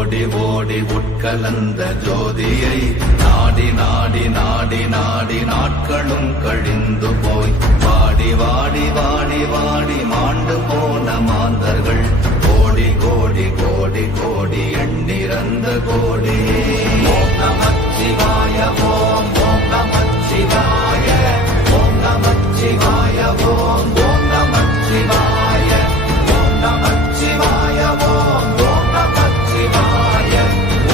ஓடி ஓடி உட்கலந்த ஜோதியை நாடி நாடி நாடி நாடி நாட்களும் கழிந்து போய் வாடி வாடி வாடி வாடி மாண்டு போன மாந்தர்கள் கோடி கோடி கோடி கோடி எண்ணிறந்த கோடி. ஓம் நமச்சிவாய ஓம் ஓம் நமச்சிவாய ஓம் நமச்சிவாய ஓம் ஓம் நமச்சிவாய ஓம் நமச்சிவாய ஓம் ஓம் நமச்சிவாய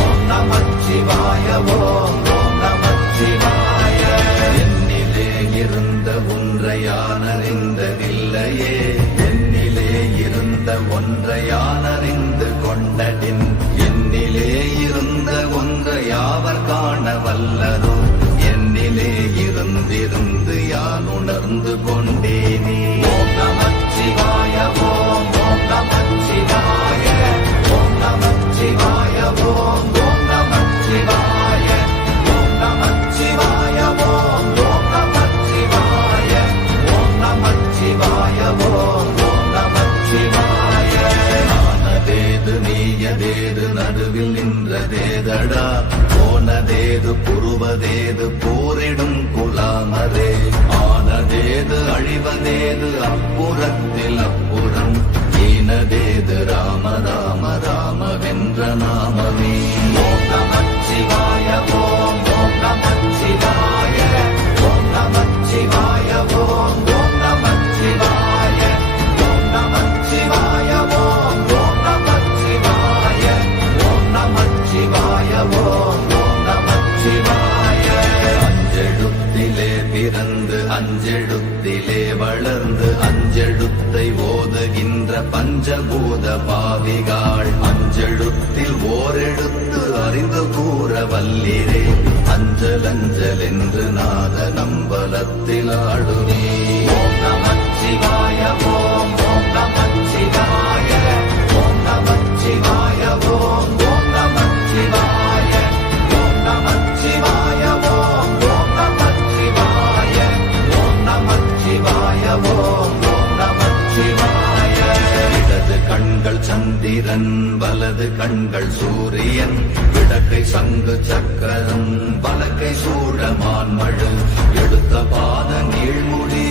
ஓம் நமச்சிவாய ஓம் ஓம் நமச்சிவாய. என்னிலே இருந்த ஒன்றை யானறிந்ததில்லையே, என்னிலே இருந்த ஒன்றை யானறிந்து கொண்டடின், என்னிலே இருந்த ஒன்றை யாவர் காண வல்லதோ, என்னிலே இருந்திருந்து யான் உணர்ந்து கொண்டேனே. ஓம் நமச்சிவாய ஓம் ஓம் நமச்சிவாய ஓம் நமச்சிவாய ஓம் ஓம் நமச்சிவாய ஓம் நமச்சிவாய ஓம் ஓம் நமச்சிவாய ஓம் நமச்சிவாய ஓம் ஓம் நமச்சிவாய. ஆனதேது நீயதேது நடுவில் நின்றதேதடா, போனதேது புருவதேது போரிடும் குலாமரே, ஆனதேது அழிவதேது அப்புறத்தில் அப்புறம், ஈனதேது ராம ராம ராம வென்ற நாமமே. ஓம் நமச்சிவாய ஓம் ஓம் நமச்சிவாய ஓம் நமச்சிவாய ஓம் ஓம் நமச்சிவாய ஓம் நமச்சிவாய ஓம் ஓம் நமச்சிவாய ஓம் நமச்சிவாய ஓம் ஓம் நமச்சிவாய. அஞ்செழுத்திலே பிறந்து அஞ்செழுத்திலே வளர்ந்து அஞ்செழுத்தை ஓதுகின்ற பஞ்சபூத பாவிகாள், அஞ்செழுத்தில் ஓரெழுத்து அறிந்து கூற வல்லிரே, அஞ்சல் அஞ்சல் என்று நாத நம்பலத்தில் ஆடுவே. ஓம் நமச்சிவாய ஓம் ஓம் நமச்சிவாய ஓம் நமச்சிவாய ஓம் ஓம் நமச்சிவாய ஓம் நமச்சிவாய ஓம் ஓம் நமச்சிவாய ஓம் நமச்சிவாய ஓம் ஓம் நமச்சிவாய. இடது கண்கள் சந்திரன் வலது கண்கள் சூரியன், விடக்கை சங்கு சக்கரம் வலக்கை சூழமான் மழு, எடுத்த பாத நீழ்முடி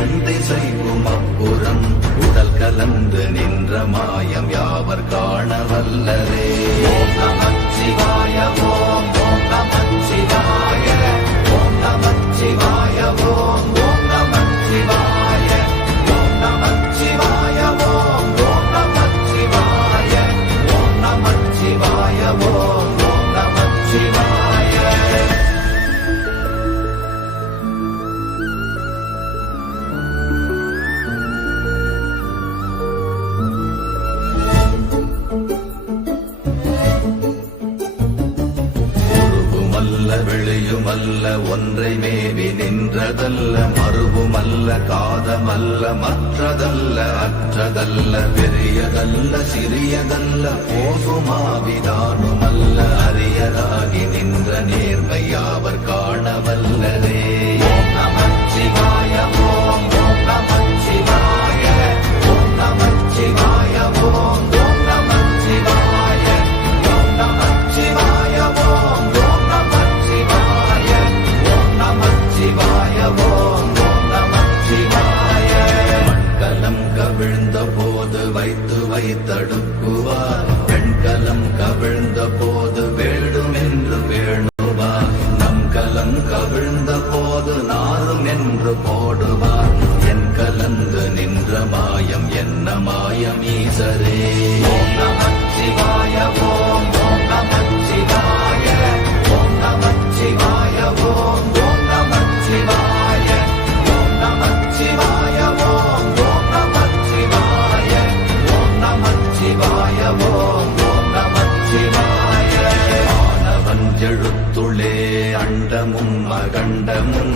எண் திசைக்கும் அப்புறம், உடல் கலந்து நின்ற மாயம் யாவர் காண வல்லரே. ஓம் நமச்சிவாய ஓம் ஓம் நமச்சிவாய ஓம் நமச்சிவாய ஓம் ஓம் நமச்சிவாய ஓம் நமச்சிவாய ஓம் ஓம் நமச்சிவாய ஓம் நமச்சிவாய ஓம் ஓம் நமச்சிவாய. வெளியுமல்ல ஒன்றை மேவி நின்றதல்ல, மறுவுமல்ல காதமல்ல மற்றதல்ல அற்றதல்ல, பெரியதல்ல சிறியதல்ல போகுமாவிதானுமல்ல, அரியதாகி நின்ற நேர்மை யாவர் காண வல்லரே. ஓம் நமச்சிவாய ஓம் ஓம் நமச்சிவாய ஓம் நமச்சிவாய ஓம் ஓம் நமச்சிவாய ஓம் நமச்சிவாய ஓம் ஓம் நமச்சிவாய ஓம் நமச்சிவாய ஓம் ஓம் நமச்சிவாய. மண்கலம் கவிழ்ந்த போது வைத்து வைத்தடுக்குவார், பெண்கலம் கவிழ்ந்த போது வேடும் என்று வேணுவார், நம் கலம் கவிழ்ந்த போது நாரும் என்று போடுவார், என் கலந்து நின்ற மாயம் என்ன மாயம் ஈசரே. ஓம் நமச்சிவாய ஓம் ஓம் நமச்சிவாய ஓம் நமச்சிவாய ஓம் ஓம் நமச்சிவாய ஓம் நமச்சிவாய ஓம் ஓம் நமச்சிவாய ஓம் நமச்சிவாய ஓம் ஓம் நமச்சிவாய. ஆனவஞ்செழுத்துளே அண்டமும் அகண்டமும்,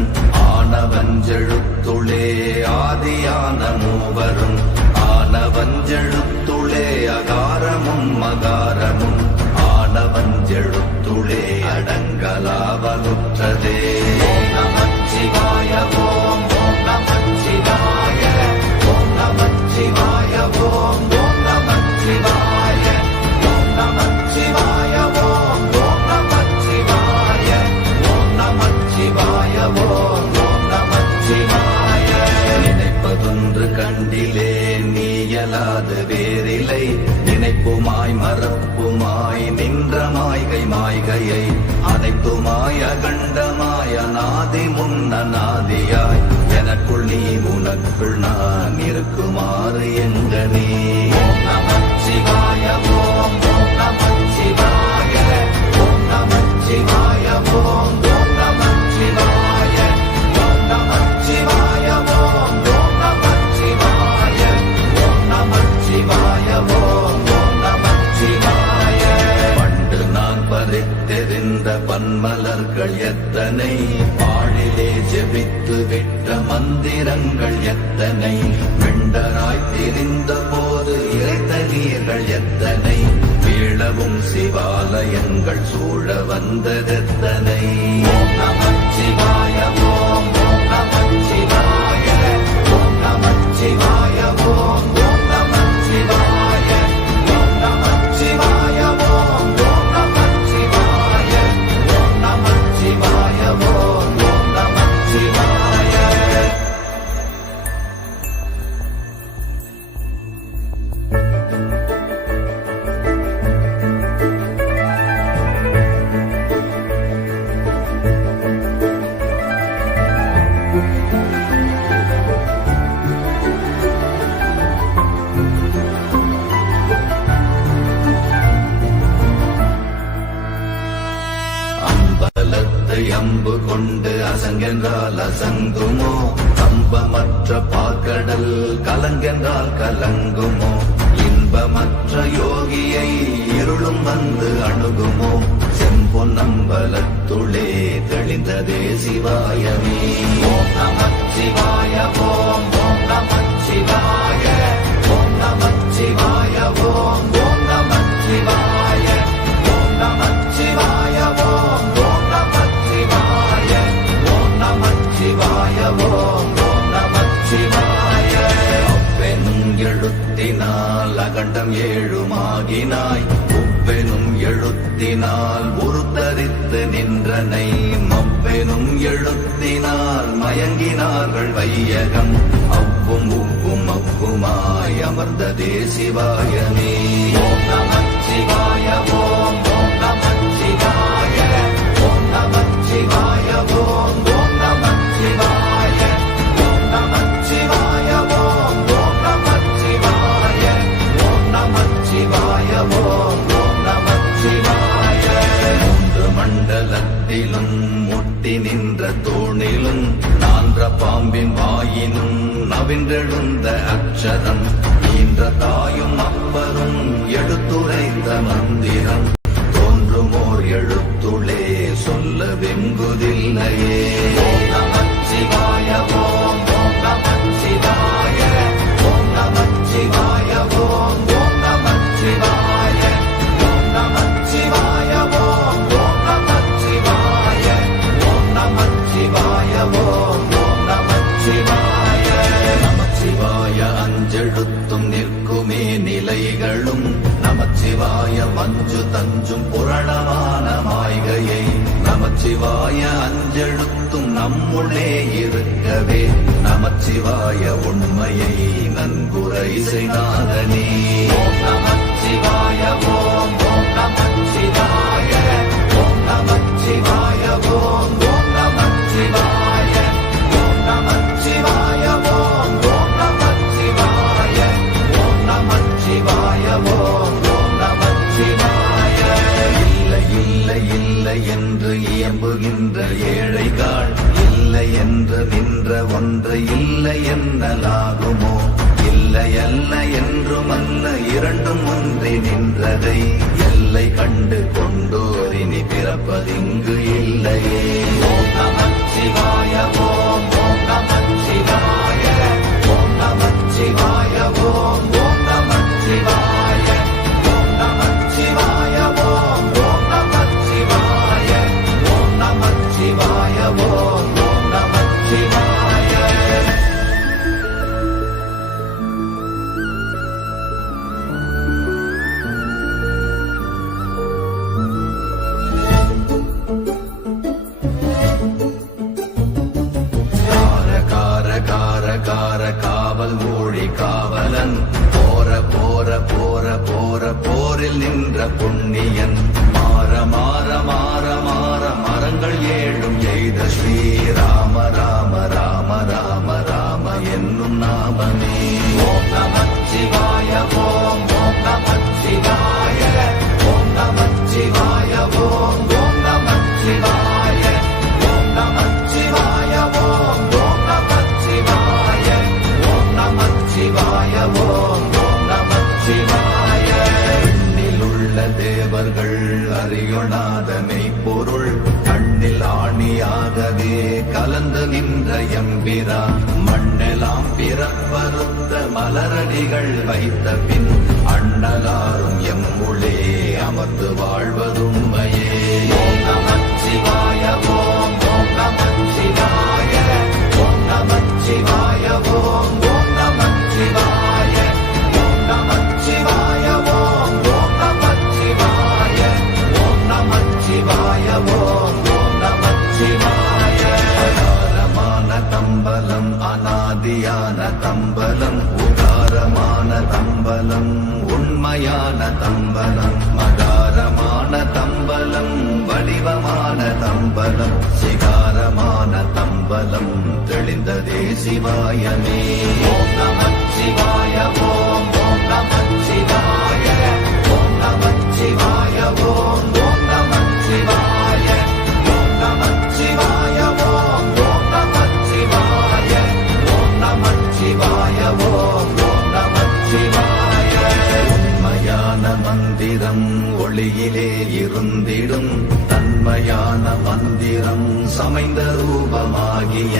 ஆனவஞ்செழுத்துளே ஆதியான மூவரும், ஆனவஞ்செழுத்துளே அகாரமும் மகாரமும், ஆனவஞ்செழுத்துளே அடங்கலாவலுற்றதே. ஓம் நமச்சிவாய ஓம் ஓம் நமச்சிவாய ஓம் நமச்சிவாய ஓம் ஓம் நமச்சிவாய ஓம் நமச்சிவாய நின்ற மாய்கை மாய்கையை அனைத்துமாய கண்டமாய நாதி முன்ன நாதியாய் எனக்குள் நீ உனக்குள் நான் இருக்குமாறு எங்க நீ ஓம் நமச்சிவாய ஓம் நமச்சிவாய ஓம் நமச்சிவாய ஓம் நமச்சிவாய ஓம் நமச்சிவாய ஓம் நமச்சிவாய ஓம் நமச்சிவாய ஓம் நமச்சிவாய பண்டு நான் பறித்தெறிந்த பன்மலர்கள் எத்தனை பாழிலே ஜெபித்து விட்ட மந்திரங்கள் எத்தனை வெண்டராய் திரிந்த போது இறைத்த நீர்கள் எத்தனை வீழவும் சிவாலயங்கள் சூழ வந்ததெத்தனை ஓம் நமச்சிவாய ஓம் நமச்சிவாய ஓம் நமச்சிவாய ஓம் நமச்சிவாய ஓம் நமச்சிவாய ஓம் நமச்சிவாய ஓம் நமச்சிவாய ஓம் நமச்சிவாய அம்பலத்தை அம்பு கொண்டு அசங்கென்றால் அசங்குமோ கம்பமற்ற பாக்கடல் கலங்கென்றால் கலங்குமோ இன்பமற்ற யோகியை இருளும் வந்து அணுகுமோ செம்பொன்னம்பலத்துளே தெளிந்ததே சிவாயமே ஓம் நமச்சிவாய ஓம் நமச்சிவாய ஓம் நமச்சிவாய ஓம் நமச்சிவாய ஓம் நமச்சிவாய ஓம் நமச்சிவாய ஓம் நமச்சிவாய ஓம் நமச்சிவாய அப்பெனும் எழுத்தினால் அகண்டம் ஏழுமாகினாய் உப்பெனும் எழுத்தினால் உருத்தரித்து நின்றனை மப்பெனும் எழுத்தினால் மயங்கினார்கள் வையகம் அவ்வும் உப்பும் அப்புமாய் அமர்ந்ததே சிவாயமே ஓம் நமச்சிவாய ஓம் நமச்சிவாய ஓம் நமச்சிவாய ஓம் நமச்சிவாய ஓம் நமச்சிவாய ஓம் நமச்சிவாய ஓம் நமச்சிவாய ஓம் நமச்சிவாய மூன்று மண்டலத்திலும் முட்டி நின்ற தூணிலும் நான்ற பாம்பின் வாயினும் நவின்றெழுந்த அக்ஷரம் ஈன்ற தாயும் அப்பரும் எடுத்துரைத்த மந்திரம் தோன்றுமோர் எழுத்துளே சொல்ல வெங்குதில்லையே ஓம் நமச்சிவாய ஓம் நமச்சிவாய ஓம் நமச்சிவாய ஓம் நமச்சிவாய ஓம் நமச்சிவாய ஓம் நமச்சிவாய ஓம் நமச்சிவாய ஓம் நமச்சிவாய நமச்சிவாய அஞ்செழுத்தும் நிற்குமே நிலைகளும் நமச்சிவாய மஞ்சு தஞ்சும் புரணமான மாய்கையை நமச்சிவாய அஞ்செழுத்தும் நம்முள்ளே இருக்கவே நமச்சிவாய உண்மையை நன்குரை செய்தாதனே ஓம் நமச்சிவாய ஓம் நமச்சிவாய ஓம் நமச்சிவாய ஓம் நமச்சிவாய ஓம் நமச்சிவாய ஓம் நமச்சிவாய ஓம் நமச்சிவாய ஓம் நமச்சிவாய இல்லை இல்லை இல்லை என்று இயம்புகின்ற ஏழைகள் இல்லை என்று நின்ற ஒன்று இல்லை என்னலாகுமோ இல்லை அல்ல என்றும் அல்ல இரண்டும் ஒன்றி நின்றதை எல்லை கண்டு கொண்டோரினி பிறப்பதிங்கு இல்லையே ஓம் நமச்சிவாய ஓம் நமச்சிவாய ஓம் நமச்சிவாய ஓம் நமச்சிவாய ஓம் நமச்சிவாய ஓம் நமச்சிவாய ஓம் நமச்சிவாய ஓம் நமச்சிவாய காவல் மொழி காவலன் போர போர போர போர போரில் நின்ற புண்ணியன் நின்ற எம்பிரா மண்ணெல்லாம் பிறப்பறுத்த மலரடிகள் வைத்த பின் அண்ணலாரும் எம்முளே அமர்ந்து வாழ்வதுண்மையே. ஓம் நமச்சிவாய ஓம் ஓம் நமச்சிவாய ஓம் நமச்சிவாய ஓம் ஓம் நமச்சிவாய ஓம் நமச்சிவாய ஓம் ஓம் நமச்சிவாய ஓம் நமச்சிவாய ஓம் ஓம் நமச்சிவாய. அகாரமான தம்பலம் அநாதியான தம்பலம் உகாரமான தம்பலம் உண்மையான தம்பலம் மகாரமான தம்பலம் வடிவமான தம்பலம் சிகாரமான தம்பலம் தெளிந்ததே சிவாயமே. ஓம் நமச்சிவாய ஓம் ஓம் நமச்சிவாய ஓம் நமச்சிவாய ஓம் ஓம் நமச்சிவாய ஓம் நமச்சிவாய ஓம் ஓம் நமச்சிவாய ஓம் நமச்சிவாய ஓம் ஓம் நமச்சிவாய. உண்மையான மந்திரம் ஒளியிலே இருந்திடும் தன்மையான மந்திரம் சமைந்த ரூபமாகிய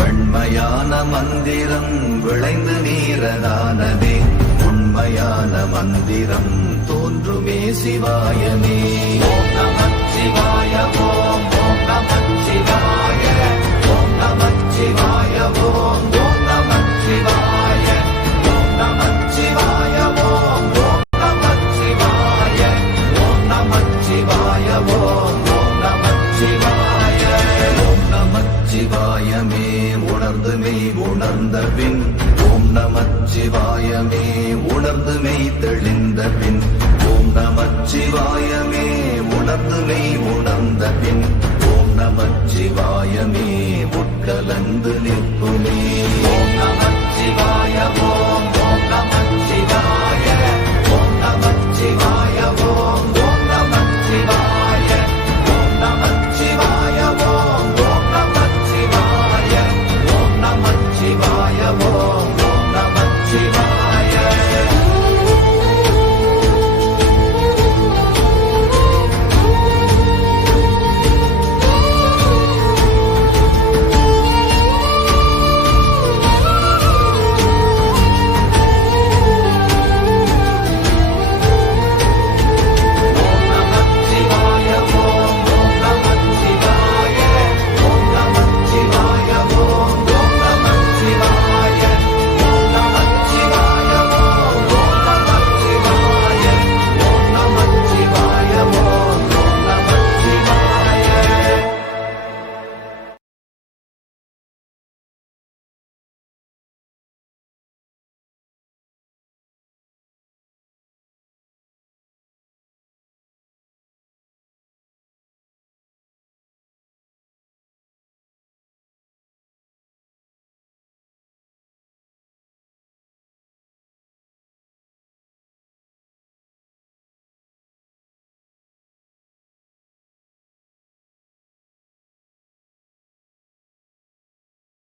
வெண்மையான மந்திரம் விளைந்து நீரதானதே உண்மையான மந்திரம் தோன்றுமே சிவாயமே. ஓம் நமச்சிவாய ஓம் ஓம் நமச்சிவாய ஓம் நமச்சிவாய ஓம் ஓம் நமச்சிவாய ஓம் நமச்சிவாய ஓம் ஓம் நமச்சிவாய ஓம் நமச்சிவாய ஓம் ஓம் நமச்சிவாய. ஓம் நமச்சிவாயமே உணர்ந்து மெய் உணர்ந்த பின் ஓம் நமச்சிவாயமே உணர்ந்து மெய் தெளிந்த பின் ஓம் நமச்சிவாயமே உணர்ந்து மெய் உணர்ந்த பின் ஓம் நமச்சிவாயமே உட்கலந்து நிற்குமே.